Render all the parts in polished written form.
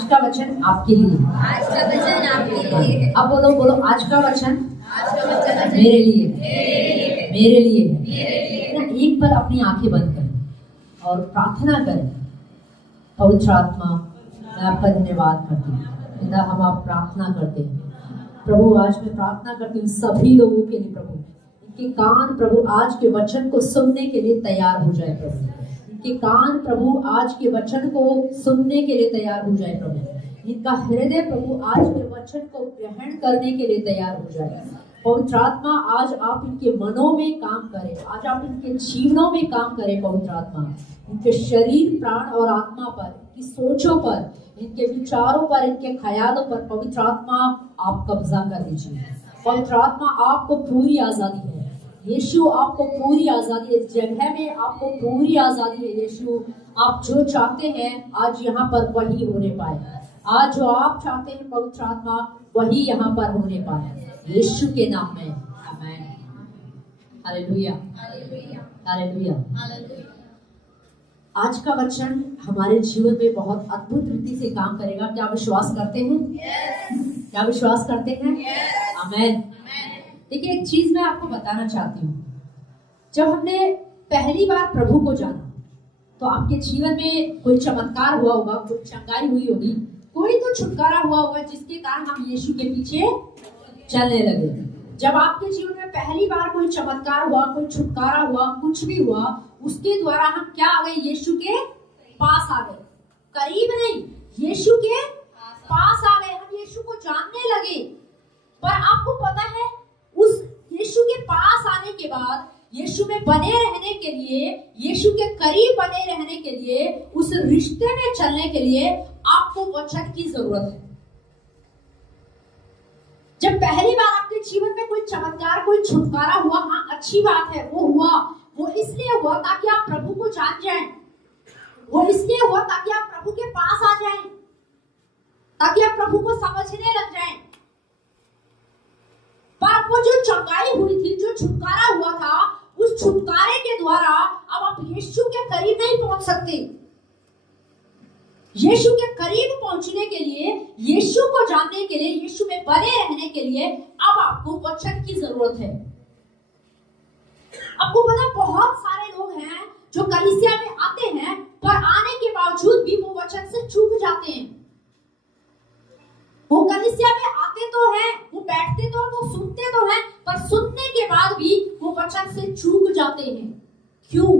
आज का वचन आपके लिए। आज का वचन आपके लिए। अब बोलो बोलो, आज का वचन आज मेरे लिए, मेरे लिए। लिए। ना एक बार अपनी आंखें बंद करें और प्रार्थना करें। पवित्र आत्मा, मैं आपका धन्यवाद करती हूँ। पिता, हम आप प्रार्थना करते हैं प्रभु। आज मैं प्रार्थना करती हूँ सभी लोगों के लिए प्रभु, इनके कान प्रभु आज के वचन को सुनने के लिए तैयार हो जाए प्रभु। इनके कान प्रभु आज के वचन को सुनने के लिए तैयार हो जाए प्रभु। इनका हृदय प्रभु आज के वचन को ग्रहण करने के लिए तैयार हो जाए। पवित्र आत्मा, आज आप इनके मनों में काम करें, आज आप इनके जीवनों में काम करें। पवित्र आत्मा, इनके शरीर, प्राण और आत्मा पर, इनकी सोचों पर, इनके विचारों पर, इनके ख्यालों पर पवित्र आत्मा आप कब्जा कर दीजिए। पवित्र आत्मा, आपको पूरी आजादी है यीशु, आपको पूरी आजादी है। इस जगह में आपको पूरी आजादी है यीशु। आप जो चाहते हैं आज यहाँ पर वही होने पाए। आज जो आप चाहते हैं पवित्र आत्मा वही यहाँ पर होने पाए, यीशु के नाम में, आमीन। Hallelujah, hallelujah. आज का वचन हमारे जीवन में बहुत अद्भुत रीति से काम करेगा। क्या विश्वास करते हैं? क्या विश्वास करते हैं? आमीन। देखिए, एक चीज मैं आपको बताना चाहती हूँ। जब हमने पहली बार प्रभु को जाना तो आपके जीवन में कोई चमत्कार हुआ होगा, कोई चंगाई हुई होगी, कोई तो छुटकारा हुआ होगा जिसके कारण हम यीशु के पीछे चलने लगे। जब आपके जीवन में पहली बार कोई चमत्कार हुआ, कोई छुटकारा हुआ, कुछ भी हुआ, उसके द्वारा हम क्या आ गए? यीशु के पास आ गए। करीब नहीं, यीशु के पास आ गए। हम यीशु को जानने लगे। पर आपको पता है, उस यीशु के पास आने के बाद, यीशु में बने रहने के लिए, यीशु के करीब बने रहने के लिए, उस रिश्ते में चलने के लिए आपको वचन की जरूरत है। जब पहली बार आपके जीवन में कोई चमत्कार, कोई छुटकारा हुआ, हाँ अच्छी बात है, वो हुआ। वो इसलिए हुआ ताकि आप प्रभु को जान जाएं। वो इसलिए हुआ ताकि आप प्रभु के पास आ जाएं, ताकि आप प्रभु को समझने लग जाएं। पर वो जो चंगाई हुई थी, जो छुटकारा हुआ था, उस छुटकारे के द्वारा अब आप यीशु के करीब नहीं पहुंच सकते। यीशु के करीब पहुंचने के लिए, यीशु को जानने के लिए, यीशु में बने रहने के लिए अब आपको वचन की जरूरत है। आपको पता, बहुत सारे लोग हैं जो कलीसिया में आते हैं, पर आने के बावजूद भी वो वचन से चूक जाते हैं। वो कलीसिया में आते तो हैं, वो बैठते तो, वो सुनते तो हैं, पर सुनने के बाद भी वो वचन से चूक जाते हैं। क्यों?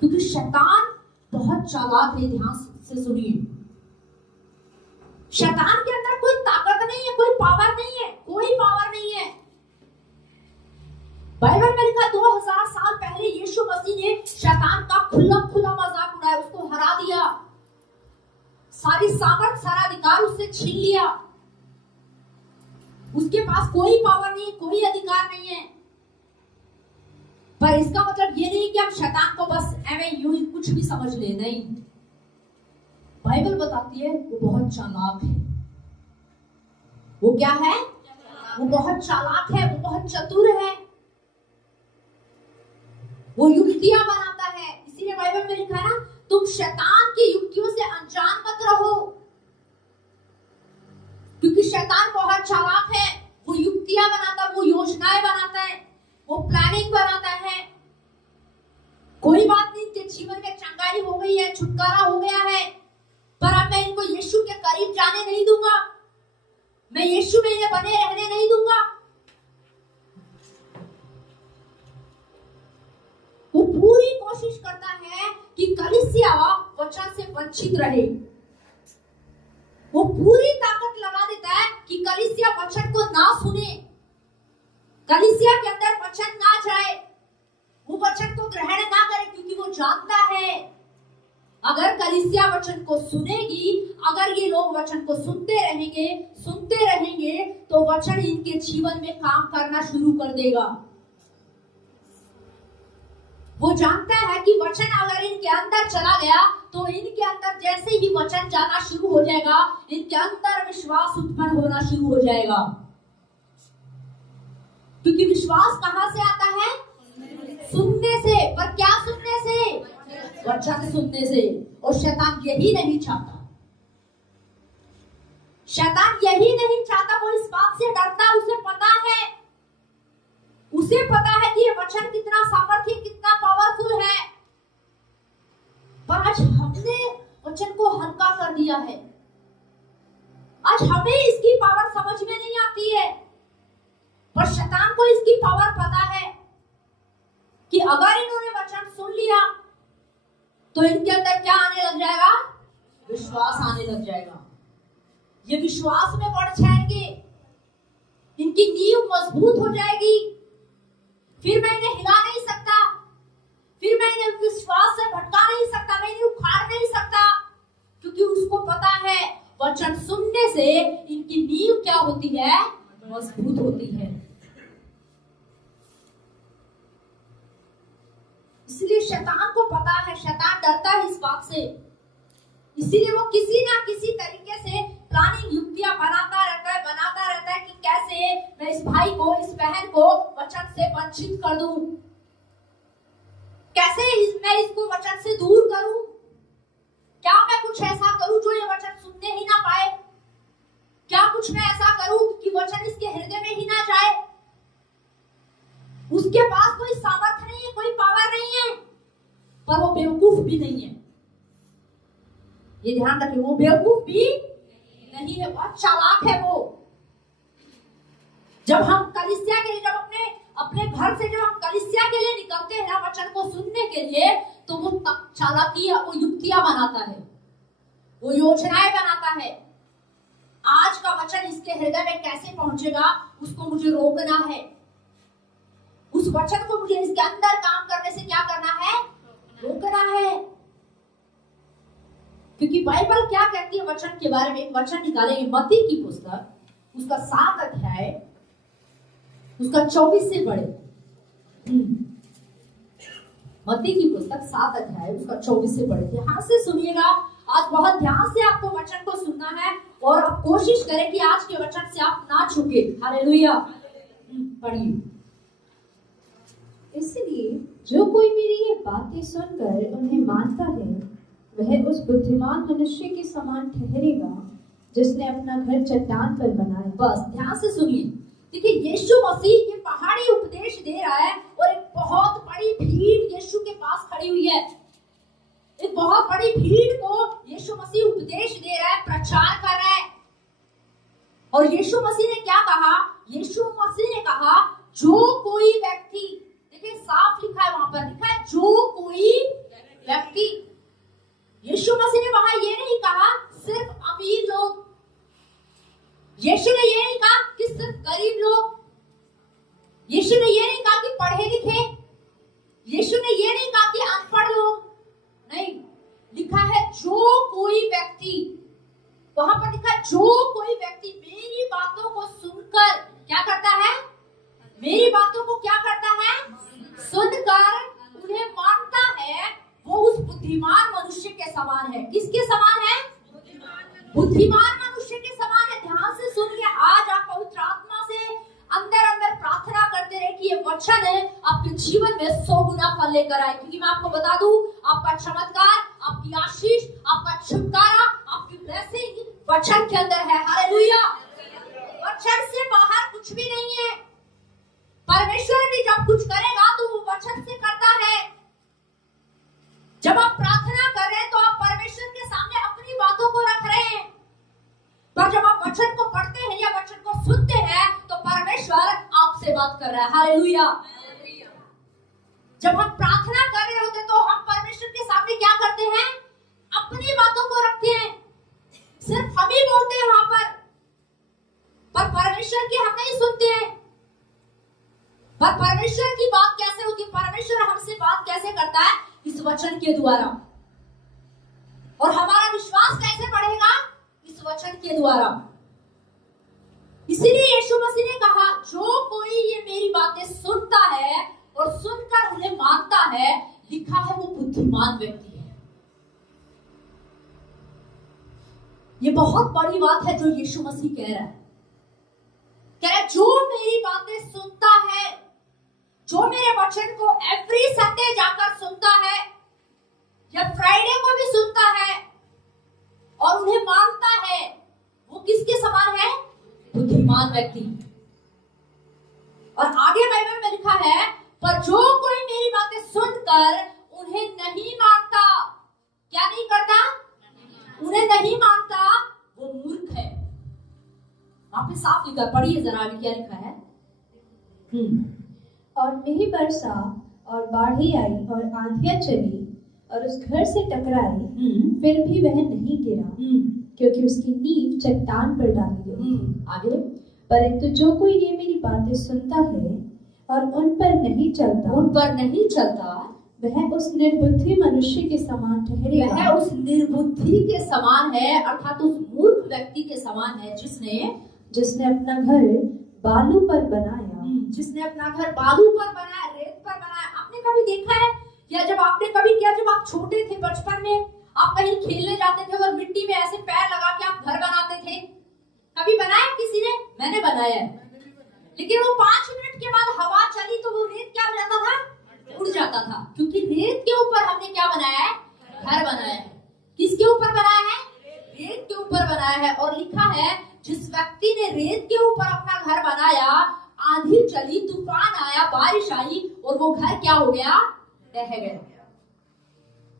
क्योंकि शैतान बहुत चालाक है। ध्यान से सुनिए, शैतान के अंदर कोई ताकत नहीं है, कोई पावर नहीं है, कोई पावर नहीं है। बाइबल में लिखा 2000 साल पहले यीशु मसीह ने शैतान का खुला खुला मजाक उड़ाया, उसको हरा दिया, सारी सामर्थ, सारा अधिकार उससे छीन लिया। उसके पास कोई पावर नहीं, कोई अधिकार नहीं है। पर इसका मतलब ये नहीं कि हम शैतान को बस ऐਵੇਂ यूं ही कुछ भी समझ ले, नहीं। बाइबल बताती है वो बहुत चालाक है। वो क्या है? वो बहुत चालाक है, वो बहुत चतुर है, वो युक्तियां बनाता है। इसीलिए बाइबल में लिखा है ना, तुम शैतान की युक्तियों से अनजान मत रहो, क्योंकि शैतान बहुत चालाक है। वो युक्तियां बनाता है, वो योजनाएं बनाता है, वो प्लानिंग बनाता है। कोई बात नहीं, तेरे जीवन में चंगाई हो गई है, छुटकारा हो गया है, पर अब मैं इनको यीशु के करीब जाने नहीं दूंगा, मैं यीशु में इन्हें बने रहने नहीं दूंगा। वो पूरी कोशिश करता है कि कलीसिया वचन से वंचित रहे। वो पूरी ताकत लगा देता है कि कलीसिया वचन को ना सुने, कलीसिया के अंदर वचन ना जाए, वो वचन को ग्रहण ना करे, क्योंकि वो जानता है अगर कलीसिया वचन को सुनेगी, अगर ये लोग वचन को सुनते रहेंगे तो वचन इनके जीवन में काम करना शुरू कर देगा। वो जानता है कि वचन अगर इनके अंदर चला गया तो इनके अंदर जैसे ही वचन जाना शुरू हो जाएगा, इनके अंदर विश्वास उत्पन्न होना शुरू हो जाएगा। क्योंकि विश्वास कहां से आता है? सुनने से। पर क्या सुनने से? वचन सुनने से। और शैतान यही नहीं चाहता, शैतान यही नहीं चाहता, वो इस बात से डरता, उसे पता है कि ये वचन कितना सामर्थ्य, कितना पावरफुल है। पर आज हमने वचन को हल्का कर दिया है। आज हमें इसकी पावर समझ में नहीं आती है, पर शैतान को इसकी पावर पता है कि अगर इन्होंने वचन सुन लिया तो इनके अंदर क्या आने लग जाएगा? विश्वास आने लग जाएगा। ये विश्वास में बढ़ जाएंगे, इनकी नींव मजबूत हो जाएगी। फिर मैं इन्हें हिला नहीं सकता, फिर मैं इन्हें विश्वास से भटका नहीं सकता, मैं इन्हें उखाड़ नहीं सकता, क्योंकि उसको पता है वचन सुनने से इनकी नींव क्या होती है? मजबूत होती है। इसलिए शैतान को पता है, शैतान डरता है इस बात से, इसीलिए वो किसी ना किसी तरीके से प्लानिंग, युक्तियां बनाता रहता है कि कैसे मैं इस भाई को, इस बहन को वचन से वंचित कर दूं, कैसे मैं इसको वचन से दूर करूं, क्या मैं कुछ ऐसा करूं जो ये वचन सुनने ही ना पाए, क्या कुछ मैं ऐसा करूं कि वचन इसके हृदय में ही ना जाए। उसके पास कोई सामर्थ्य नहीं है, कोई पावर नहीं है, पर वो बेवकूफ भी नहीं है। ये ध्यान रखिए, वो बेवकूफ भी नहीं है, बहुत चालाक है वो। जब हम कलीसिया के लिए, जब अपने घर से जब हम कलीसिया के लिए निकलते हैं ना वचन को सुनने के लिए, तो वो चालाकी, वो युक्तियां बनाता है, वो योजनाएं बनाता है। आज का वचन इसके हृदय में कैसे पहुंचेगा, उसको मुझे रोकना है। उस वचन को मुझे इसके अंदर काम करने से क्या करना है? रोकना है। क्योंकि बाइबल क्या कहती है वचन के बारे में? वचन निकालेंगे मत्ती की पुस्तक, उसका 7 अध्याय, उसका 24 से पढ़े। मत्ती की पुस्तक 7 अध्याय, उसका 24 से पढ़े। ध्यान से सुनिएगा, आज बहुत ध्यान से आपको वचन को सुनना है, और आप कोशिश करें कि आज के वचन से आप ना चूके। हालेलुया। पढ़िए। इसलिए जो कोई मेरी ये बातें सुनकर उन्हें मानता है, वह उस बुद्धिमान मनुष्य के समान ठहरेगा जिसने अपना घर चट्टान पर बनाया। बस ध्यान से सुनिए। देखिए, यीशु मसीह ये पहाड़ी उपदेश दे रहा है, और एक बहुत बड़ी भीड़ यीशु के पास खड़ी हुई है। एक बहुत बड़ी भीड़ को यीशु मसीह उपदेश दे रहा है, प्रचार कर रहा है। और यीशु मसीह ने क्या कहा? यीशु मसीह ने कहा, जो कोई व्यक्ति, देखिए साफ लिखा है, वहां पर लिखा है जो कोई व्यक्ति। यीशु मसीह ने वहां ये नहीं कहा सिर्फ अमीर लोग, यीशु ने ये नहीं कहा कि सिर्फ गरीब लोग, यीशु ने ये नहीं कहा कि पढ़े लिखे, यीशु ने ये नहीं कहा कि अनपढ़ लोग, नहीं, लिखा है जो कोई व्यक्ति। वहां पर लिखा है जो कोई व्यक्ति मेरी बातों को सुनकर क्या करता है? मेरी बातों को क्या करता है? सुनकर उन्हें मानता है, वो उस बुद्धिमान मनुष्य के समान है। किसके समान है? बुद्धिमान मनुष्य के समान है। ध्यान से सुनिए, आज आप पवित्र आत्मा से अंदर अंदर प्रार्थना करते रहे कि ये वचन है आपके जीवन में 100 गुना फल लेकर आए। क्योंकि मैं आपको बता दूं, आपका चमत्कार, आपकी आशीष, आपका छुटकारा, आपकी ब्लेसिंग वचन के अंदर है। हालेलुया। वचन से बाहर कुछ भी नहीं है। परमेश्वर भी जब कुछ करेगा तो वो वचन से करता है। जब आप प्रार्थना कर रहे हैं तो आप परमेश्वर के सामने अपनी बातों को रख रहे हैं, पर जब आप वचन को पढ़ते हैं या वचन को सुनते हैं तो परमेश्वर आपसे बात कर रहा है। हालेलुया। जब हम प्रार्थना कर रहे होते तो हम परमेश्वर के सामने क्या करते हैं? अपनी बातों को रखते हैं, सिर्फ हम ही बोलते हैं वहां पर परमेश्वर की हम नहीं सुनते हैं। पर परमेश्वर की बात कैसे होती है? परमेश्वर हमसे बात कैसे करता है? इस वचन के द्वारा। और हमारा विश्वास कैसे बढ़ेगा? इस वचन के द्वारा। इसीलिए यीशु मसीह ने कहा, जो कोई ये मेरी बातें सुनता है और सुनकर उन्हें मानता है, लिखा है वो बुद्धिमान व्यक्ति है। ये बहुत बड़ी बात है जो यीशु मसीह कह रहा है। कह रहा है जो मेरी बातें सुनता है, जो मेरे वचन को एवरी संडे जाकर सुनता है या फ्राइडे को भी सुनता है और उन्हें मानता है, वो किसके समान है? बुद्धिमान व्यक्ति। और आगे बाइबल में लिखा है, पर जो कोई मेरी बातें सुनकर उन्हें नहीं मानता, क्या नहीं करता? उन्हें नहीं मानता, वो मूर्ख है। वहां पे साफ लिखा, पढ़िए जरा अभी क्या लिखा है। और मेरी बरसा और बाढ़ी आई और आंधियां चली और उस घर से टकराई, फिर भी वह नहीं गिरा, क्योंकि उसकी नींव चट्टान पर डाली गई। आगे, परंतु जो कोई ये मेरी बातें सुनता है और उन पर नहीं चलता, वह उस निर्बुद्धि मनुष्य के समान ठहरेगा। वह उस निर्बुद्धि के समान है, अर्थात उस मूर्ख व्यक्ति के समान है जिसने अपना घर बालू पर बनाया। जिसने अपना घर बालू पर बनाया, रेत पर बनाया। आपने कभी देखा है या जब आपने कभी किया, जब आप छोटे थे बचपन में, आप कहीं खेलने जाते थे और मिट्टी में ऐसे पैर लगा के आप घर बनाते थे? कभी बनाया किसी ने? मैंने बनाया है। लेकिन वो 5 मिनट के बाद हवा चली तो वो रेत क्या हो जाता था? उड़ जाता था। क्योंकि रेत के ऊपर हमने क्या बनाया है? घर बनाया है। किसके ऊपर बनाया है? रेत के ऊपर बनाया है। और लिखा है, जिस व्यक्ति ने रेत के ऊपर अपना घर बनाया, आंधी चली, तूफान आया, बारिश आई और वो घर क्या हो गया? ढह गया।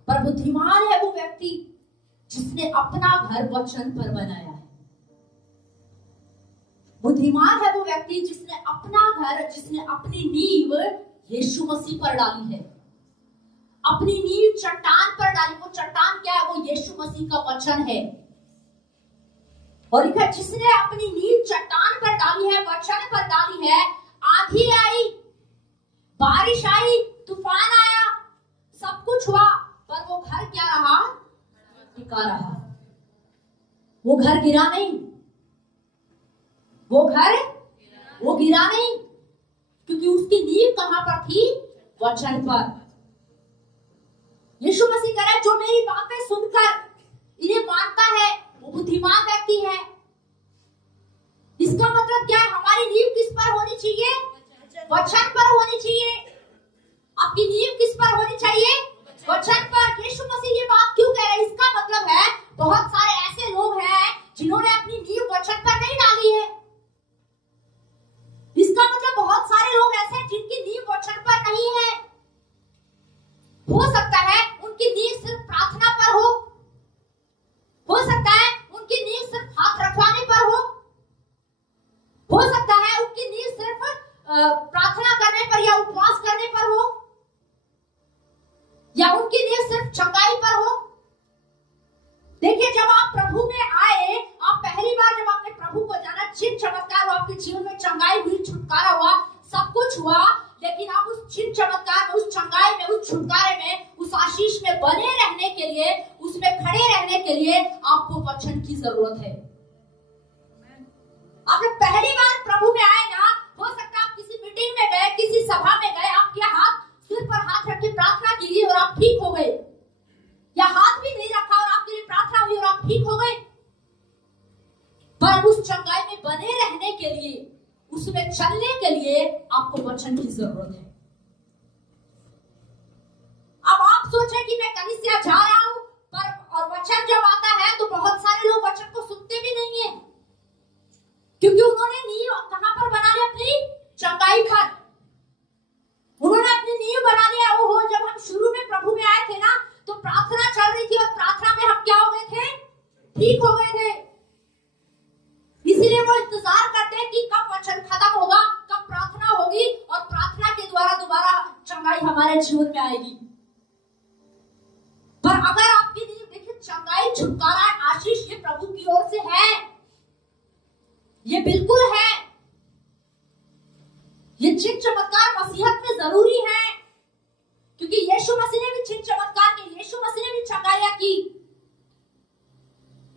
पर बुद्धिमान है वो व्यक्ति जिसने अपना घर वचन पर बनाया है। बुद्धिमान है वो व्यक्ति जिसने अपना घर, जिसने अपनी नींव यीशु मसीह पर डाली है। अपनी नींव चट्टान पर डाली। वो चट्टान क्या है? वो यीशु मसीह का वचन है। और लिखा, जिसने अपनी नींव चट्टान पर डाली है, वचन पर डाली है, आंधी आई, बारिश आई, तूफान आया, सब कुछ हुआ, पर वो घर क्या रहा? टिका रहा। वो घर गिरा नहीं। वो गिरा नहीं, क्योंकि उसकी नींव कहां पर थी? वचन पर। यीशु मसीह कह रहा है, जो मेरी बातें सुनकर इन्हें मानता है, वो बुद्धिमान व्यक्ति है। इसका मतलब क्या है? हमारी नींव किस पर होनी चाहिए? वचन पर होनी चाहिए। आपकी नींव किस पर होनी चाहिए? वचन पर। यीशु मसीह ये बात क्यों कह रहे हैं? इसका मतलब है, बहुत सारे ऐसे लोग हैं जिन्होंने अपनी नींव वचन पर नहीं डाली है। इसका मतलब बहुत सारे लोग ऐसे हैं जिनकी नींव वचन पर नहीं है। हो सकता है उनकी नींव सिर्फ प्रार्थना पर हो सकता है उनकी नींव सिर्फ हाथ रखवाने पर हो सकता है उनकी नींव सिर्फ प्रार्थना करने पर या उपवास करने पर हो, या उनकी नींव सिर्फ चंगाई पर हो। देखिए, जब आप प्रभु में आए, आप पहली बार जब आपने प्रभु को जाना, चिन्ह चमत्कार हुआ आपके जीवन में, चंगाई हुई, छुटकारा हुआ, सब कुछ हुआ, लेकिन आप उस चिन्ह चमत्कार में, उस चंगाई में, उस छुटकारे में, उस आशीष में बने रहने के लिए, उसमें खड़े रहने के लिए आपको वचन की जरूरत है। आप जब पहली बार प्रभु में आए ना, हो सकता है आप किसी मीटिंग में गए, किसी सभा में गए, आपके हाथ सिर पर हाथ रख के प्रार्थना की और आप ठीक हो गए, या हाथ भी नहीं रखा और आपके लिए प्रार्थना हुई और आप ठीक हो गए। पर उस चंगाई में बने रहने के लिए, उसमें चलने के लिए आपको वचन की जरूरत है। अब आप सोचें कि मैं कलीसिया जा रहा हूं, पर और वचन जब आता है तो बहुत सारे लोग वचन को सुनते भी नहीं है, क्योंकि उन्होंने नींव कहां पर बना ली? अपनी चंगाई पर। उन्होंने अपनी नींव बना लिया। वो जब हम शुरू में प्रभु में आए थे ना, तो प्रार्थना चल रही थी और प्रार्थना में हम क्या हो गए थे? ठीक हो गए थे। इसीलिए वो इंतजार करते हैं कि कब वचन खत्म होगा, कब प्रार्थना होगी और प्रार्थना के द्वारा दोबारा चंगाई हमारे जीवन में आएगी। पर अगर आपकी नींव देखिए, चंगाई, छुटकारा, आशीष ये प्रभु की ओर से है, ये बिल्कुल है। ये चिन्ह चमत्कार मसीहत में जरूरी है, क्योंकि यीशु मसीह ने भी चिन्ह चमत्कार किए, यीशु मसीह ने भी चंगाइयां की।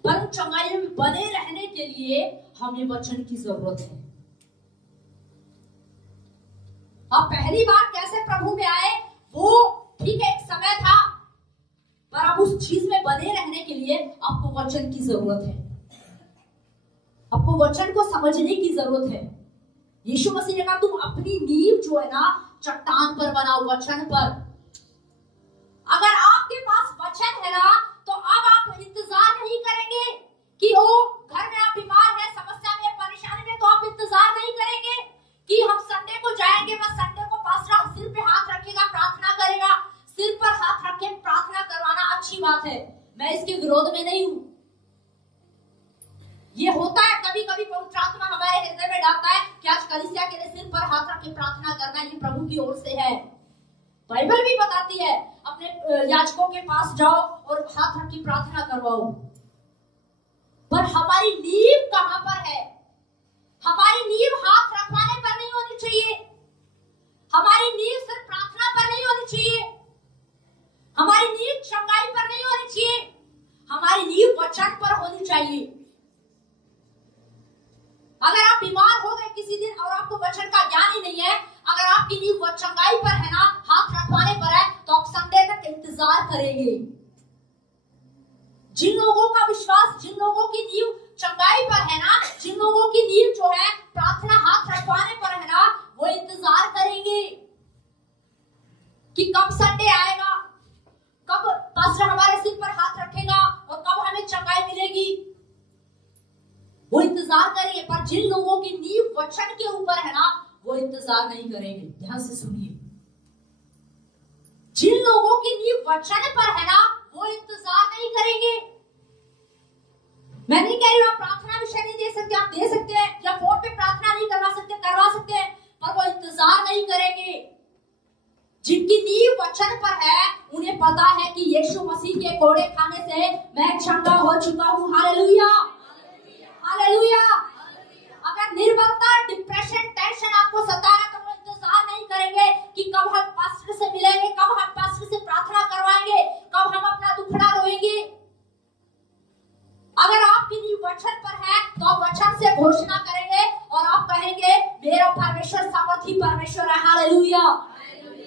पर चंगाई में बने रहने के लिए हमें वचन की जरूरत है। आप पहली बार कैसे प्रभु में आए, वो ठीक है, एक समय था, पर अब उस चीज में बने रहने के लिए आपको वचन की जरूरत है। आपको वचन को समझने की जरूरत है। यीशु मसीह ने कहा, तुम अपनी नींव जो है ना, चट्टान पर बनाओ, वचन पर। अगर आपके पास वचन है ना, तो अब आप इंतजार नहीं करेंगे कि ओ घर में आप बीमार हैं, समस्या में, परेशानी में, तो आप इंतजार नहीं करेंगे कि हम संडे को जाएंगे, बस संडे को पास्टर सिर पे हाथ रखेगा, प्रार्थना करेगा। सिर पर हाथ रख के प्रार्थना करवाना अच्छी बात है, मैं इसके विरोध में नहीं हूं। ये होता है कभी कभी, पवित्र आत्मा हमारे हृदय में डालता है कि आज कलीसिया के लिए सिर पर हाथ रख के प्रार्थना करना, ये प्रभु की ओर से है। बाइबल भी बताती है अपने याजकों के पास जाओ और हाथ रख के प्रार्थना करवाओ। पर हमारी नींव कहां पर है? हमारी नींव हाथ रखवाने पर नहीं होनी चाहिए, हमारी नींव सिर्फ प्रार्थना पर नहीं होनी चाहिए, हमारी नींव चंगाई पर नहीं होनी चाहिए, हमारी नींव वचन पर होनी चाहिए। अगर आप बीमार हो गए किसी दिन और आपको वचन का ज्ञान ही नहीं है, अगर आपकी नींव चंगाई पर है ना, हाथ रखवाने पर है, तो आप संडे तक इंतजार करेंगे। जिन लोगों का विश्वास, जिन लोगों की नींव चंगाई पर है ना, जिन लोगों की नींव जो है प्रार्थना हाथ रखवाने पर है ना, वो इंतजार करेंगे कि कब संडे आएगा, कब पास्टर हमारे सिर पर हाथ रखेगा और कब हमें चंगाई मिलेगी, वो इंतजार करेंगे। पर जिन लोगों की नींव वचन के ऊपर है ना, वो इंतजार नहीं करेंगे। ध्यान से सुनिए, जिन लोगों की नींव वचन पर है ना, वो इंतजार नहीं करेंगे। मैं नहीं कह रही हूं आप प्रार्थना विषय नहीं दे सकते, आप दे सकते हैं, या फोन पे प्रार्थना नहीं करवा सकते हैं, पर वो इंतजार नहीं करेंगे। जिनकी नींव वचन पर है, उन्हें पता है कि यीशु मसीह के कोड़े खाने से मैं चंगा हो चुका हूं। Hallelujah, hallelujah. अगर निर्बलता, डिप्रेशन, टेंशन आपको सता है, तो वो इंतजार नहीं करेंगे कि कब हम पास्टर से मिलेंगे, कब हम पास्टर से प्रार्थना करवाएंगे, कब हम अपना दुखड़ा रोएंगे। अगर आपकी नींव वचन पर है, तो आप वचन से घोषणा करेंगे और आप कहेंगे मेरा परमेश्वर सामर्थी परमेश्वर है। हालेलुया।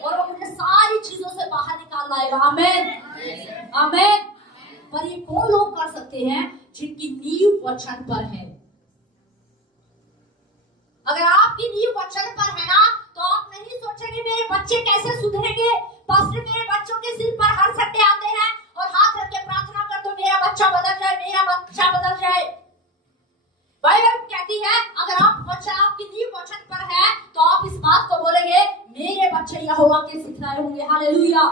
और वो मुझे सारी चीजों से बाहर निकाल लाएगा। आमीन, आमीन। पर ये कौन लोग कर सकते हैं? जिनकी नींव वचन पर है। अगर आपकी नींव वचन पर है ना, तो आप नहीं सोचेंगे मेरे बच्चे कैसे सुधरेंगे। पास्टर मेरे बच्चों के सिर पर हर संडे आते हैं और हाथ रख के प्रार्थना कर दो मेरा बच्चा बदल जाए, मेरा बच्चा बदल जाए। बाइबल कहती है अगर आपकी नींव वचन पर है, तो आप इस बात को बोलेंगे मेरे बच्चे यहोवा के सिखलाए होंगे। हालेलुया।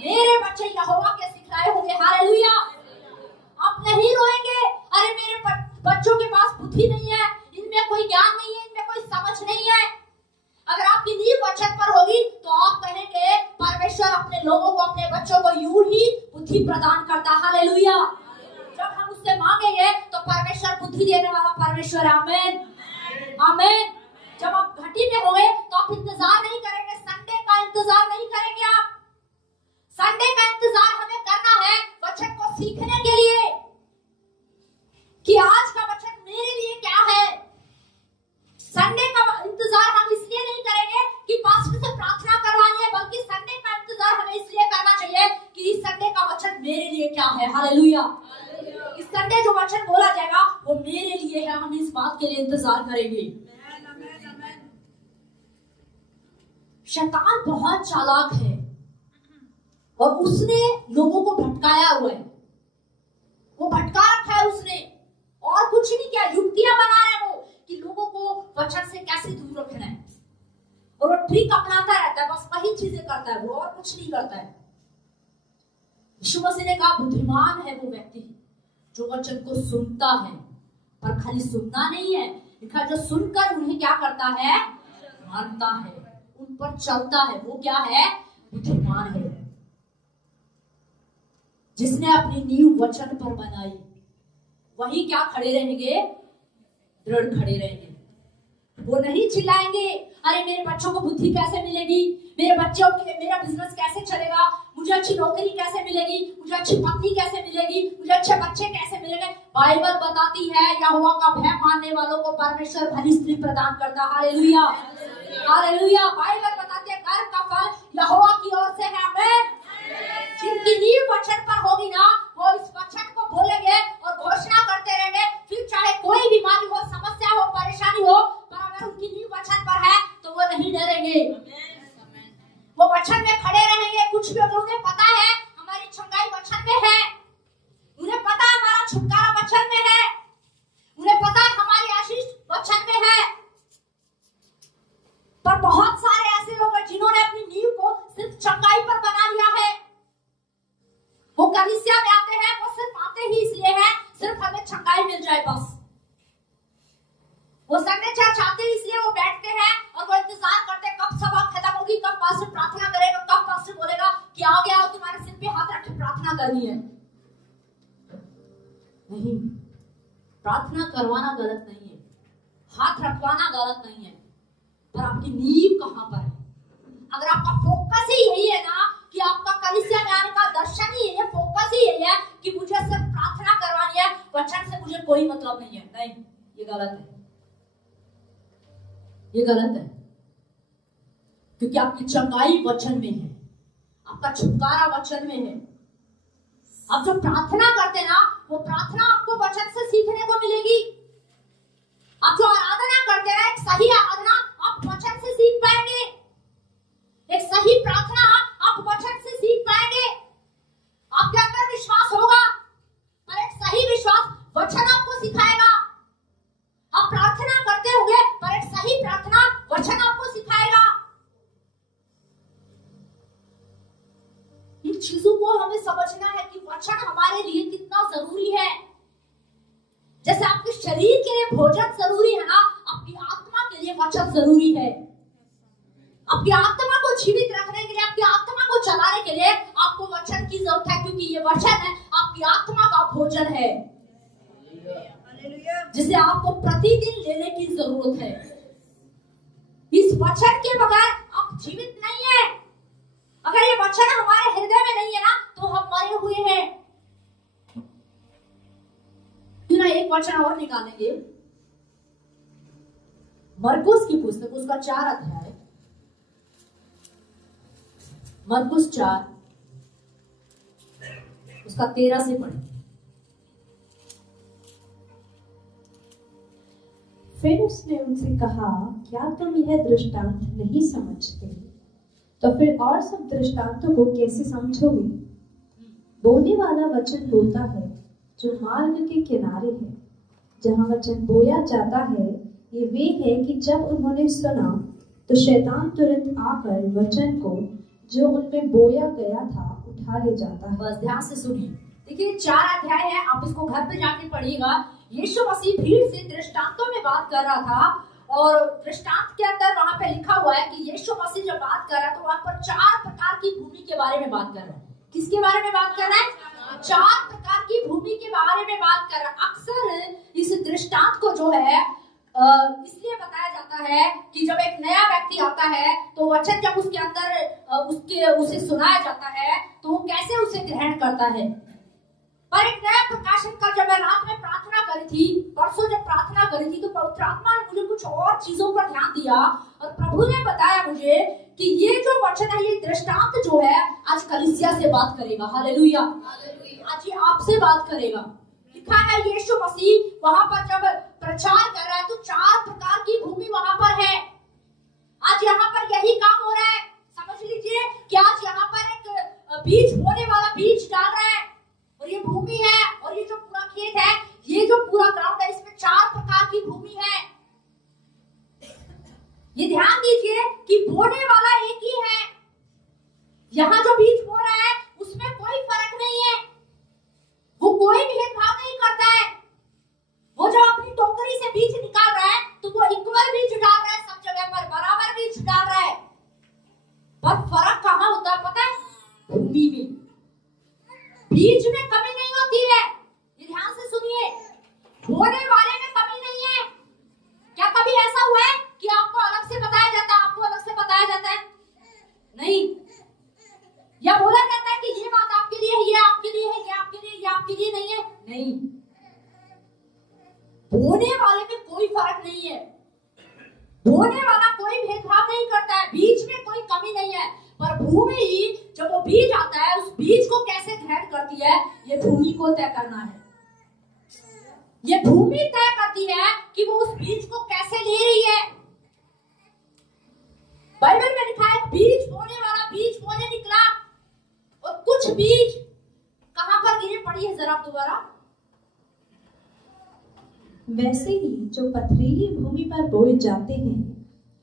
मेरे बच्चे यहोवा के सिखलाए होंगे। हालेलुया। आप नहीं रोएंगे अरे मेरे बच्चों के पास बुद्धि नहीं है, इनमें कोई ज्ञान नहीं है, इनमें कोई समझ नहीं है। अगर आपकी नींव वचन पर होगी, तो आप कहेंगे परमेश्वर अपने लोगों को, अपने बच्चों को यूं ही बुद्धि प्रदान करता है। हालेलुया। जब हम उससे मांगेंगे तो परमेश्वर बुद्धि देने वाला परमेश्वर। आमीन, आमीन। जब आप घटी में होंगे तो आप इंतजार नहीं करेंगे, संडे का इंतजार नहीं करेंगे। आप संडे का इंतजार हमें करना है वचन को सीखने के लिए कि आज का वचन मेरे लिए क्या है। संडे का इंतजार हम इसलिए नहीं करेंगे कि पास्टर से प्रार्थना करवानी है, बल्कि संडे का इंतजार हमें इसलिए करना चाहिए कि इस संडे का वचन मेरे लिए क्या है। हालेलुया। इस संडे जो वचन बोला जाएगा वो मेरे लिए है, हम इस बात के लिए इंतजार करेंगे। शैतान बहुत चालाक है और उसने लोगों को भटकाया हुआ है, वो भटका रखा है उसने, और कुछ नहीं किया। युक्तियां बना रहा है वो कि लोगों को वचन से कैसे दूर रखना है, और वो ट्रिक अपनाता रहता है, बस वही चीजें करता है वो, और कुछ नहीं करता है। यीशु मसीह ने कहा बुद्धिमान है वो व्यक्ति जो वचन को सुनता है, पर खाली सुनना नहीं है, लिखा जो सुनकर उन्हें क्या करता है, मानता है, उन पर चलता है, वो क्या है, बुद्धिमान है। जिसने अपनी नींव वचन पर बनाई वही क्या खड़े रहेंगे, दृढ़ खड़े रहेंगे। वो नहीं चिल्लाएंगे अरे मेरे बच्चों को बुद्धि कैसे मिलेगी, मेरे बच्चों के मेरा बिजनेस कैसे चलेगा, मुझे अच्छी नौकरी कैसे मिलेगी, मुझे अच्छी पत्नी कैसे मिलेगी, मुझे अच्छे बच्चे कैसे मिलेंगे। बाइबल बताती है यहोवा का भय मानने वालों को परमेश्वर भली स्त्री प्रदान करता। Hallelujah, hallelujah. बाइबल बताती है घर का फल यहोवा की ओर से है। आमीन। जिनकी नींव वचन पर होगी ना, वो इस वचन को बोलेंगे और घोषणा करते रहेंगे, फिर चाहे कोई बीमारी हो, समस्या हो, परेशानी हो, पर अगर उनकी नींव वचन पर है तो वो नहीं डरेंगे, वो वचन में खड़े रहेंगे। कुछ भी होगा, उन्हें पता है हमारी छुटकाई वचन में है, उन्हें पता है हमारा छुटकारा वचन में है। पास्टर प्रार्थना करेगा, कब पास्टर बोलेगा कि आ गया और तुम्हारे सिर पे हाथ रख के प्रार्थना करनी है। नहीं, प्रार्थना करवाना गलत नहीं है, हाथ रखवाना गलत नहीं है, पर आपकी नींव कहां पर है? अगर आपका फोकस ही यही है ना कि आपका कलीसिया में आने का दर्शन ही यही है, फोकस ही यही है कि मुझे सिर्फ प्रार्थना करवानी है, वचन से मुझे कोई मतलब नहीं है, नहीं, ये गलत है, ये गलत है। क्योंकि आपकी चंगाई वचन में है, आपका छुटकारा वचन में है। आप जो प्रार्थना करते हैं ना, वो प्रार्थना आपको वचन से सीखने को मिलेगी। आप जो आराधना करते हैं, एक सही आराधना आप वचन से सीख पाएंगे, एक सही प्रार्थना आप वचन से सीख पाएंगे। आपके अंदर विश्वास होगा, पर एक सही विश्वास वचन आपको सिखाएगा। आप प्रार्थना करते होंगे, पर एक सही प्रार्थना वचन आपको सिखाएगा। इन चीजों को हमें समझना है कि वचन हमारे लिए कितना जरूरी है। जैसे आपके शरीर के लिए भोजन जरूरी है ना, आपकी आत्मा के लिए वचन जरूरी है। आपकी आत्मा को जीवित रखने के लिए, आपकी आत्मा को चलाने के लिए आपको वचन की जरूरत है, क्योंकि ये वचन है आपकी आत्मा का भोजन है, जिसे आपको प्रतिदिन लेने की जरूरत है। इस वचन के बगैर आप जीवित नहीं है। अगर ये वचन हमारे हृदय में नहीं है ना, तो हम मरे हुए हैं। क्यों ना एक वचन और निकालेंगे, मरकुस की पुस्तक, उसका 4 अध्याय, मरकुस 4 उसका 13 से पढ़ें। फिर उसने उनसे कहा, क्या तुम यह दृष्टांत नहीं समझते? तो फिर और सब दृष्टांतों को कैसे समझोगे? बोने वाला वचन बोता है जो मार्ग के किनारे है। जहाँ वचन बोया जाता है, ये वे है कि जब उन्होंने सुना तो शैतान तुरंत आकर वचन को जो उनमें बोया गया था उठा ले जाता है। बस ध्यान से सुनिए। देखिए 4 अध्याय है, आप इसको घर पे जाके पढ़िएगा। यीशु मसीह भीड़ से दृष्टांतों में बात कर रहा था, और दृष्टांत के अंदर वहां पे लिखा हुआ है कि यीशु मसीह जब बात कर रहा है तो वहां पर 4 प्रकार की भूमि के बारे में बात कर रहा है। किसके बारे में बात कर रहा है? 4 प्रकार की भूमि के बारे में बात कर रहा है। अक्सर इस दृष्टांत को जो है इसलिए बताया जाता है कि जब एक नया व्यक्ति आता है तो वचन जब उसके अंदर उसे सुनाया जाता है तो वो कैसे उसे ग्रहण करता है। पर एक नया प्रकाशन का जब मैं रात में प्रार्थना करी थी, परसों जब प्रार्थना करी थी, तो पवित्र आत्मा ने मुझे कुछ और चीजों पर ध्यान दिया और प्रभु ने बताया मुझे कि ये जो वचन है, ये दृष्टांत जो है आज कलीसिया से बात करेगा। हालेलुया, आज ये आपसे बात करेगा। लिखा है यीशु मसीह वहां पर जब प्रचार कर रहा है तो 4 प्रकार की भूमि वहां पर है। आज यहाँ पर यही काम हो रहा है। समझ लीजिए कि आज यहाँ पर एक बीज बोने वाला बीज डाल रहा है, और ये भूमि है, और ये जो पूरा खेत है, ये जो पूरा ग्राउंड है, इसमें 4 प्रकार की भूमि है। ये ध्यान दीजिए कि बोने वाला एक ही है। यहाँ जो बीज बो रहा है उसमें कोई फर्क नहीं है, वो कोई भेदभाव नहीं करता है। वो जो अपनी टोकरी से बीज निकाल रहा है तो वो इक्वल बीज डाल रहा है, सब जगह पर बराबर बीज डाल रहा है। पर फर्क कहाँ होता है पता है? भूमि में। बीज में कमी नहीं होती है, ये ध्यान से सुनिए। बोने वाले में कमी नहीं है। क्या कभी ऐसा हुआ है कि आपको अलग से बताया जाता है, आपको अलग से बताया जाता है? नहीं। या बोला जाता है कि ये बात आपके लिए है, ये आपके लिए है, ये आपके लिए, ये आपके लिए नहीं है? नहीं। बोने वाले में कोई फर्क नहीं है। बोने वाला कोई भेदभाव नहीं करता है, बीज में कोई कमी नहीं है। पर भूमि जब वो बीज आता है, उस बीज को कैसे ग्रहण करती है, ये भूमि को तय करना है। ये भूमि तय करती है कि वो उस बीज को कैसे ले रही है। बाइबल में लिखा है बीज बोने वाला बीज बोने निकला, और कुछ बीज कहां पर गिरे, पढ़िए जरा दोबारा। वैसे ही जो पथरीली भूमि पर बोए जाते हैं,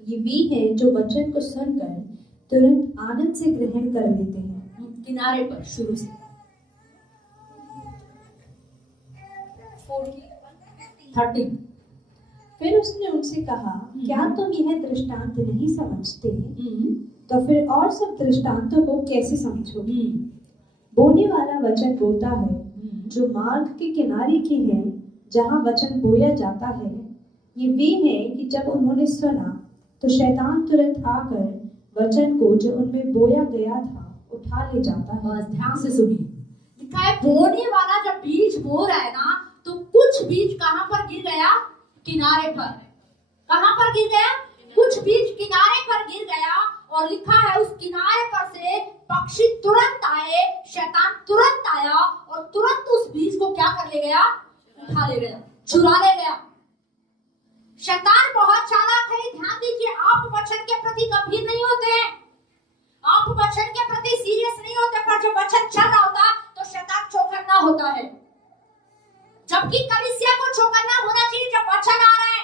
ये वे हैं जो वचन को सुनकर तुरंत आनंद से ग्रहण कर लेते हैं। किनारे पर शुरू से 30। फिर उसने उनसे कहा, क्या तुम यह दृष्टांत नहीं समझते? तो फिर और सब दृष्टांतों को कैसे समझोगे? बोने वाला वचन बोता है जो मार्ग के किनारे के हैं, जहाँ वचन बोया जाता है। ये वे हैं कि जब उन्होंने सुना तो शैतान तुरंत आकर वचन को जो उनमें बोया गया था उठा ले जाता है। बस ध्यान से सुनिए, लिखा है बोने वाला जब बीज बो रहा है ना, तो कुछ बीज कहाँ पर गिर गया? किनारे पर। कहाँ पर गिर गया? कुछ बीज किनारे पर गिर गया, और लिखा है उस किनारे पर से पक्षी तुरंत आए, शैतान तुरंत आया और तुरंत उस बीज को क्या कर ले गया? उठा ले गया, चुरा ले गया। शैतान बहुत चालाक है, ध्यान दीजिए। आप वचन के प्रति गंभीर नहीं होते हैं, आप वचन के प्रति सीरियस नहीं होते, पर जब वचन चल रहा होता तो शैतान चौकन्ना होता है। जबकि कलीसिया को चौकन्ना होना चाहिए जब वचन आ रहा है,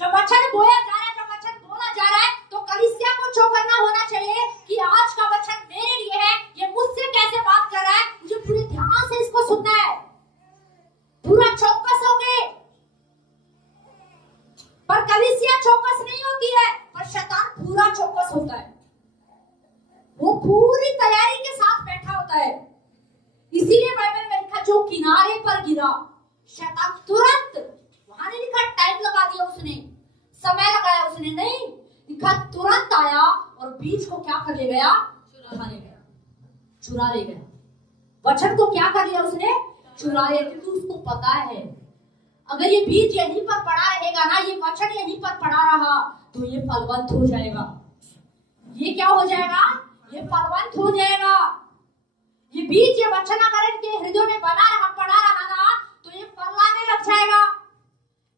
जब वचन बोया जा रहा है, जब वचन बोला जा रहा है, तो कलीसिया को चौकन्ना होना चाहिए कि आज का वचन मेरे लिए है, ये मुझसे कैसे बात कर रहा है, मुझे पूरे ध्यान से इसको सुनना है, पूरा चौकस होके। पर कलीसिया चौकस नहीं होती है, पर शैतान पूरा चौकस होता है, वो पूरी तैयारी के साथ बैठा होता है। इसीलिए बाइबल में लिखा जो किनारे पर गिरा, शैतान तुरंत, वहां नहीं लिखा टाइम लगा दिया उसने, समय लगाया उसने, नहीं लिखा तुरंत आया और बीज को क्या कर ले गया? चुरा ले गया, चुरा ले गया। वचन को क्या कर लिया उसने? चुरा लिया, क्योंकि उसको पता है अगर ये बीज यहीं पर पड़ा रहेगा ना, ये वचन यहीं पर पड़ा रहा, तो ये फलवंत हो जाएगा। ये क्या हो जाएगा? ये फलवंत हो जाएगा। ये बीज, ये वचन अगर इनके हृदय में बना रहा, पड़ा रहा ना, तो ये फल लाने लग जाएगा,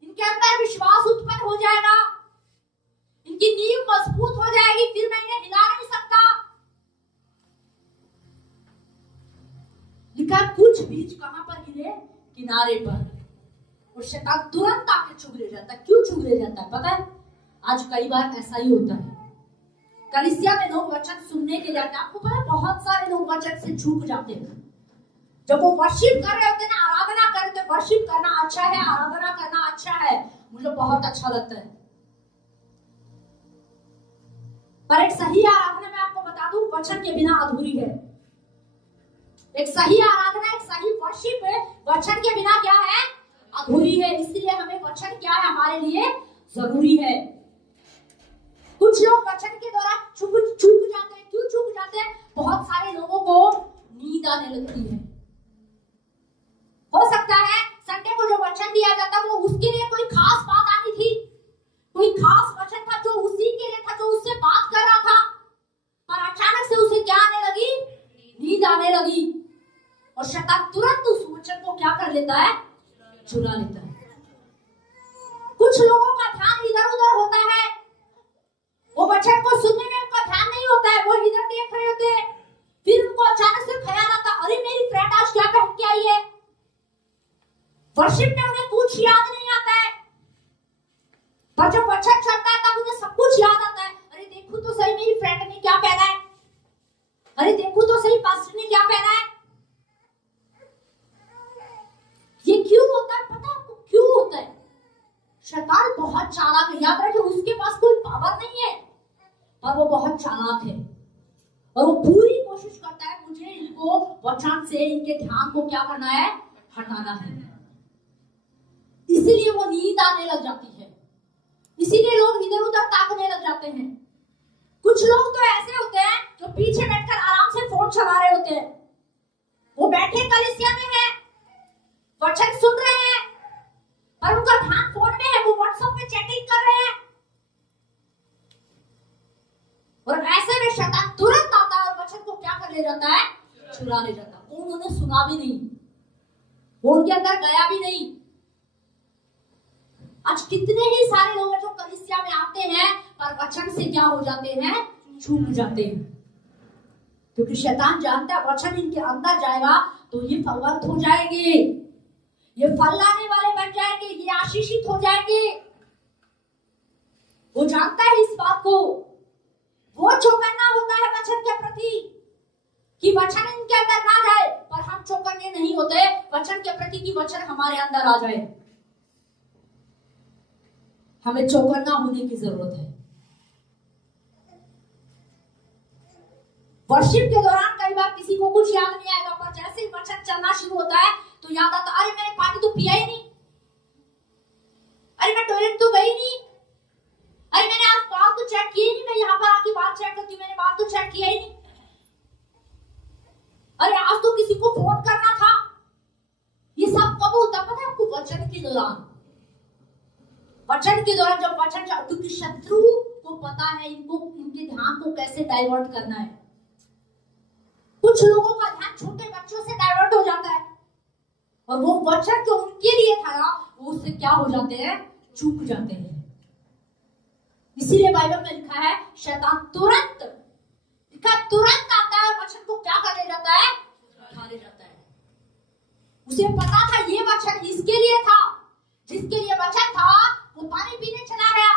इनके अंदर विश्वास उत्पन्न हो जाएगा, इनकी नींव मजबूत हो जाएगी, फिर मैं इन्हें हिला नहीं सकता। लिखा कुछ बीज कहां पर गिरे? किनारे पर, और शैतान तुरंत आके चुग ले जाता है। क्यों चुग ले जाता है पता है? आज कई बार ऐसा ही होता है, कलीसिया में लोग वचन सुनने के लिए आते हैं। आपको पता है बहुत सारे लोग वचन से चूक जाते हैं। जब वो वर्शिप कर रहे होते हैं ना, आराधना करते, वर्शिप करना अच्छा है, आराधना करना अच्छा है, मुझे बहुत अच्छा लगता है, पर एक सही आराधना मैं आपको बता दूं वचन के बिना अधूरी है। एक सही आराधना, एक सही वर्शिप वचन के बिना क्या है? अधूरी है। इसलिए हमें वचन क्या है हमारे लिए जरूरी है। कुछ लोग वचन के दौरान चूक जाते हैं। क्यों चूक जाते हैं? बहुत सारे लोगों को नींद आने लगती है। हो सकता है संडे को जो वचन दिया जाता वो उसके लिए कोई खास बात आनी थी, कोई खास वचन था जो उसी के लिए था, जो उससे बात कर रहा था, पर अचानक से उसे क्या आने लगी? नींद आने लगी, और शैतान तुरंत उस वचन को क्या कर लेता है? चुरा लेता है। कुछ लोगों का ध्यान इधर उधर होता है, वो वचन को सुनने में उनका ध्यान नहीं होता है, वो इधर देख रहे होते हैं, फिर उनको अचानक से ख्याल आता, अरे मेरी फ्रेंड आज क्या कह के आई है। वर्शिप में उन्हें कुछ याद नहीं आता है, पर जब वचन चलता है तब उन्हें सब कुछ याद आता है। अरे देखो तो सही मेरी फ्रेंड ने क्या पहना है, अरे देखो तो सही पास्टर ने क्या पहना है। ये क्यों होता है पता है आपको? क्यों होता है? शैतान बहुत चालाक है। याद रखिए, उसके पास कोई पावर नहीं है, पर वो बहुत चालाक है, और वो पूरी कोशिश करता है मुझे इनको वचन से इनके ध्यान को क्या करना है? हटाना है। इसीलिए वो नींद आने लग जाती है, इसीलिए लोग इधर उधर ताकने लग जाते हैं। कुछ लोग तो ऐसे होते हैं जो पीछे बैठकर आराम से फोन चला रहे होते हैं। वो बैठे कलीसिया में है, वचन सुन रहे हैं, पर उनका ध्यान फोन में है, वो व्हाट्सएप पे चैटिंग कर रहे हैं। और ऐसे में शैतान तुरंत आता है और वचन को क्या कर ले जाता है? चुरा ले जाता है। उन्होंने सुना भी नहीं, वो उनके अंदर गया भी नहीं। आज कितने ही सारे लोग हैं जो कलीसिया में आते हैं, पर वचन से क्या हो जाते हैं? चूक जाते हैं, क्योंकि शैतान जानता है वचन इनके अंदर जाएगा तो ये फलवंत हो जाएंगे, ये फल लाने वाले बन जाएंगे, ये आशीषित हो जाएंगे। वो जानता है इस बात को, वो चौकन्ना होता है वचन के प्रति कि वचन इनके अंदर ना जाए, पर हम चौकन्ने नहीं होते वचन के प्रति कि वचन हमारे अंदर आ जाए। हमें चौकन्ना होने की जरूरत है। वर्शिप के दौरान कई बार किसी को कुछ याद नहीं आएगा, पर जैसे ही वचन चलना शुरू होता है तो याद आता, अरे मैंने पानी तो पिया ही नहीं, अरे मैं टॉयलेट तो गई नहीं, अरे मैंने आज बाल तो चेक किए नहीं, मैं यहाँ पर आके बाल चेक करती हूँ, मैंने बाल तो चेक किया ही नहीं, अरे आज तो किसी को फोन करना था। ये सब कब होता पता है आपको? वचन के दौरान। वचन के दौरान जब वचन, क्योंकि शत्रु को पता है इनको, उनके ध्यान को कैसे डाइवर्ट करना है। कुछ लोगों का ध्यान छोटे बच्चों से डाइवर्ट हो जाता है और वो वचन जो उनके लिए था ना, वो उससे क्या हो जाते हैं, चूक जाते हैं। इसीलिए बाइबल में लिखा है शैतान तुरंत आता है, वचन को क्या कर ले जाता है, उठा ले जाता है। उसे पता था ये वचन इसके लिए था, जिसके लिए वचन था वो पानी पीने चला गया,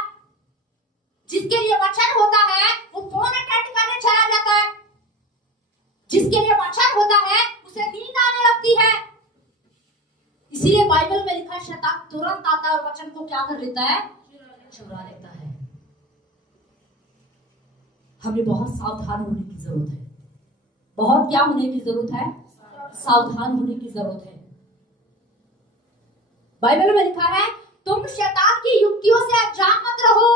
जिसके लिए वचन होता है वो फोन अटेंड करने चला जाता है, जिसके लिए वचन होता है उसे नींद आने लगती है। इसीलिए बाइबल में लिखा है शैतान तुरंत आता है और वचन को क्या कर लेता है, चुरा लेता है। हमें बहुत सावधान होने की जरूरत है। बहुत क्या होने की जरूरत है, सावधान होने की जरूरत है। बाइबल में लिखा है तुम शैतान की युक्तियों से अनजान मत रहो।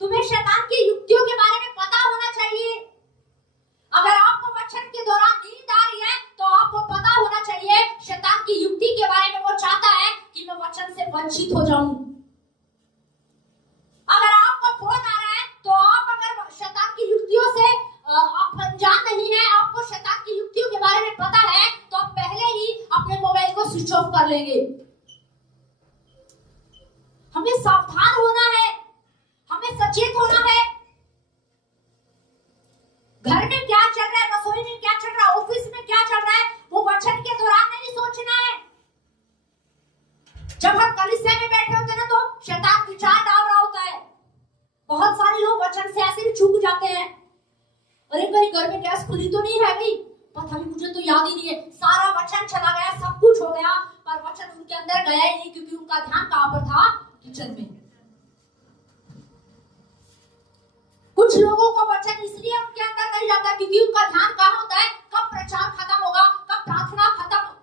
तुम्हें शैतान की युक्तियों के बारे में पता होना चाहिए। अगर आपको वचन के दौरान नींद आ रही है तो आपको पता होना चाहिए शैतान की युक्ति के बारे में। वो चाहता है कि मैं वचन से वंचित हो जाऊं। अगर आपका फोन आ रहा है तो आप अगर शैतान की युक्तियों से आप अनजान नहीं है, आपको शैतान की युक्तियों के बारे में पता है, तो आप पहले ही अपने मोबाइल को स्विच ऑफ कर लेंगे। हमें सावधान होना है, हमें सचेत होना है। घर में क्या चल रहा है, रसोई में क्या चल रहा है, ऑफिस में क्या चल रहा है, वो वचन के दौरान नहीं सोचना है। जब हम कलीसिया में बैठे होते हैं ना तो शैतान विचार डाल रहा होता है। बहुत सारे लोग वचन से ऐसे भी चूक जाते हैं, अरे कहीं घर में गैस खुली तो नहीं रह गई, पता नहीं, मुझे तो याद ही नहीं है। सारा वचन चला गया, सब कुछ हो गया, पर वचन उनके अंदर गया ही नहीं, क्योंकि उनका ध्यान कहां पर था, किचन में। कुछ लोगों को वचन इसलिए उनके अंदर नहीं जाता क्योंकि उनका ध्यान कहां होता है, कब प्रचार खत्म होगा, कब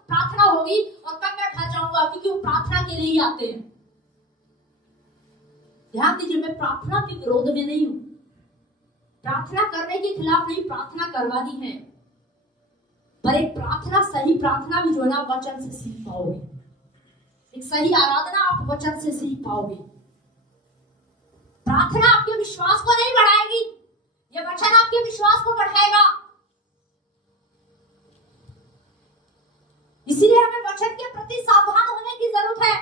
प्रार्थना होगी और कब मैं घर जाऊंगा, क्योंकि वो प्रार्थना के लिए ही आते हैं। ध्यान दीजिए, मैं प्रार्थना के विरोध में नहीं हूं, प्रार्थना करने के खिलाफ नहीं, प्रार्थना करवानी है, पर एक प्रार्थना, सही प्रार्थना भी जो है ना वचन से सीख पाओगे। एक सही आराधना आप वचन से सीख पाओगे। प्रार्थना आपके विश्वास को नहीं बढ़ाएगी, यह वचन आपके विश्वास को बढ़ाएगा। इसीलिए हमें वचन के प्रति सावधान होने की जरूरत है।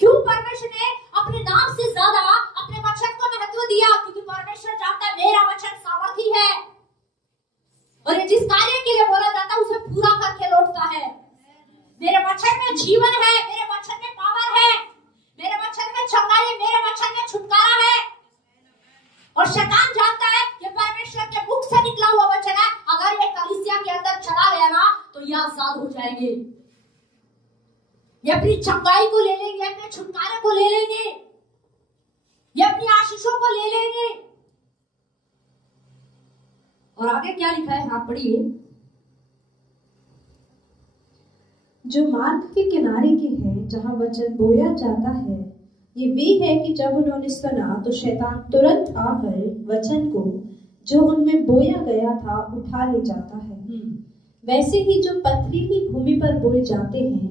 क्यों परमेश्वर ने अपने नाम से ज्यादा अपने वचन को महत्व दिया? क्योंकि परमेश्वर जानता है मेरा वचन सामर्थी है और ये जिस कार्य के लिए बोला जाता है उसे पूरा करके लौटता है। मेरे वचन में जीवन है, मेरे वचन में पावर है, मेरे वचन में चंगाई, मेरे वचन में छुटकारा है। और शैतान जानता है कि परमेश्वर के मुख से निकला हुआ वचन है, अगर ये कलीसिया के अंदर चला गया ना तो ये आजाद हो जाएंगे, ये अपनी चंगाई को ले लेंगे, अपने छुटकारे को ले लेंगे, ये अपनी आशीषों को ले लेंगे। और आगे क्या लिखा है, आप पढ़िए। जो मार्ग के किनारे के हैं, जहां वचन बोया जाता है, ये वे है कि जब उन्होंने सुना तो शैतान तुरंत आकर वचन को जो उनमें बोया गया था उठा ले जाता है। वैसे ही जो पथरीली भूमि पर बोए जाते हैं,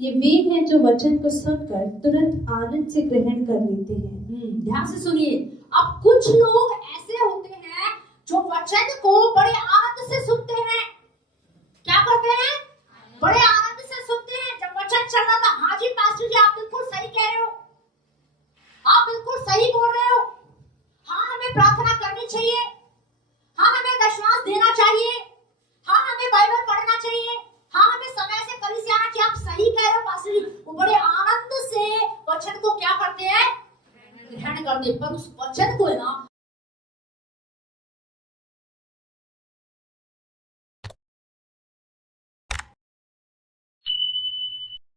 ये वे हैं जो वचन को सुनकर तुरंत आनंद से ग्रहण कर लेते हैं। ध्यान से सुनिए। अब कुछ लोग ऐसे होते हैं जो वचन को बड़े आनंद से सुनते हैं। क्या करते हैं? बड़े आनंद से सुनते हैं। जब वचन चल रहा था, हाँ जी पास्टर जी आप बिल्कुल सही कह रहे हो, आप बिल्कुल सही बोल रहे हो, हाँ हमें प्रार्थना करनी चाहिए, हाँ हमें दशमांश देना चाहिए, हाँ हमें बाइबल पढ़ना चाहिए, हाँ हमें समय से कलीसिया आना चाहिए। आप सही कह रहे हो पास्टर जी। वो बड़े आनंद से वचन को क्या करते हैं? ग्रहण करते। पर उस वचन को है ना